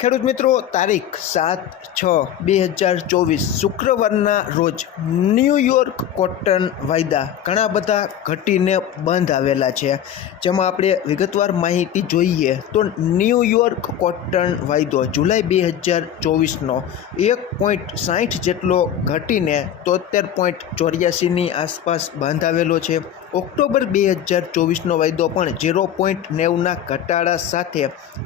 ખેડૂત મિત્રો, તારીખ સાત છ બે હજાર ચોવીસ, શુક્રવારના રોજ ન્યૂયોર્ક કોટન વાયદા ઘણા બધા ઘટીને બંધ આવેલા છે. જેમાં આપણે વિગતવાર માહિતી જોઈએ તો ન્યૂયોર્ક કોટન વાયદો જુલાઈ બે હજાર ચોવીસનો એક પોઈન્ટ સાહીઠ જેટલો ઘટીને તોતેર પોઈન્ટ ચોર્યાસીની આસપાસ બંધ આવેલો છે. ઓક્ટોબર બે હજાર ચોવીસનો વાયદો પણ ઝીરો પોઈન્ટ નેવના ઘટાડા સાથે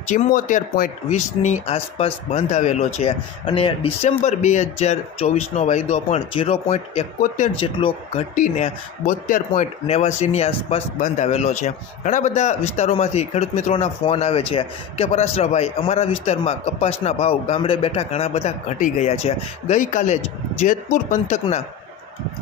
ચિમ્મોતેર પોઈન્ટ વીસની આસપાસ બંધ આવેલો છે. અને ડિસેમ્બર બે હજાર ચોવીસનો વાયદો પણ ઝીરો પોઈન્ટ એકોતેર જેટલો ઘટીને બોતેર પોઈન્ટ નેવાસીની આસપાસ બંધ આવેલો છે. ઘણા બધા વિસ્તારોમાંથી ખેડૂત મિત્રોના ફોન આવે છે કે, પરાશ્રભાઈ, અમારા વિસ્તારમાં કપાસના ભાવ ગામડે બેઠા ઘણા બધા ઘટી ગયા છે. ગઈકાલે જ જેતપુર પંથકના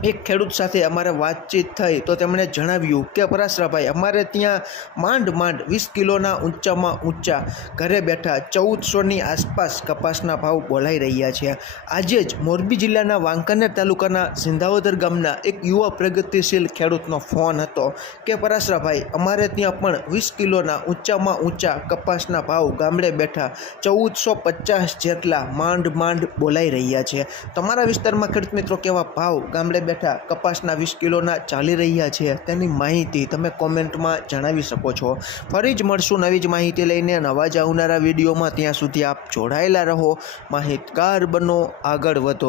એક ખેડૂત સાથે અમારે વાતચીત થઈ તો તેમણે જણાવ્યું કે, પરાશરાભાઈ, અમારે ત્યાં માંડ માંડ વીસ કિલોના ઊંચામાં ઊંચા ઘરે બેઠા ચૌદસોની આસપાસ કપાસના ભાવ બોલાઈ રહ્યા છે. આજે જ મોરબી જિલ્લાના વાંકાનેર તાલુકાના સિંધાવદર ગામના એક યુવા પ્રગતિશીલ ખેડૂતનો ફોન હતો કે, પરાશરાભાઈ, અમારે ત્યાં પણ વીસ કિલોના ઊંચામાં ઊંચા કપાસના ભાવ ગામડે બેઠા ચૌદસો પચાસ જેટલા માંડ માંડ બોલાઈ રહ્યા છે. તમારા વિસ્તારમાં ખેડૂત મિત્રો કેવા ભાવ ગામડે બેઠા કપાસના વીસ કિલોના ચાલી રહ્યા છે. તેની માહિતી તમે કોમેન્ટમાં જણાવી શકો છો. ફરી જ મળશું નવી જ માહિતી લઈને. નવા જ આવનારા વિડીયોમાં ત્યાં સુધી આપ જોડાયેલા રહો. માહિતગાર બનો, આગળ વધો.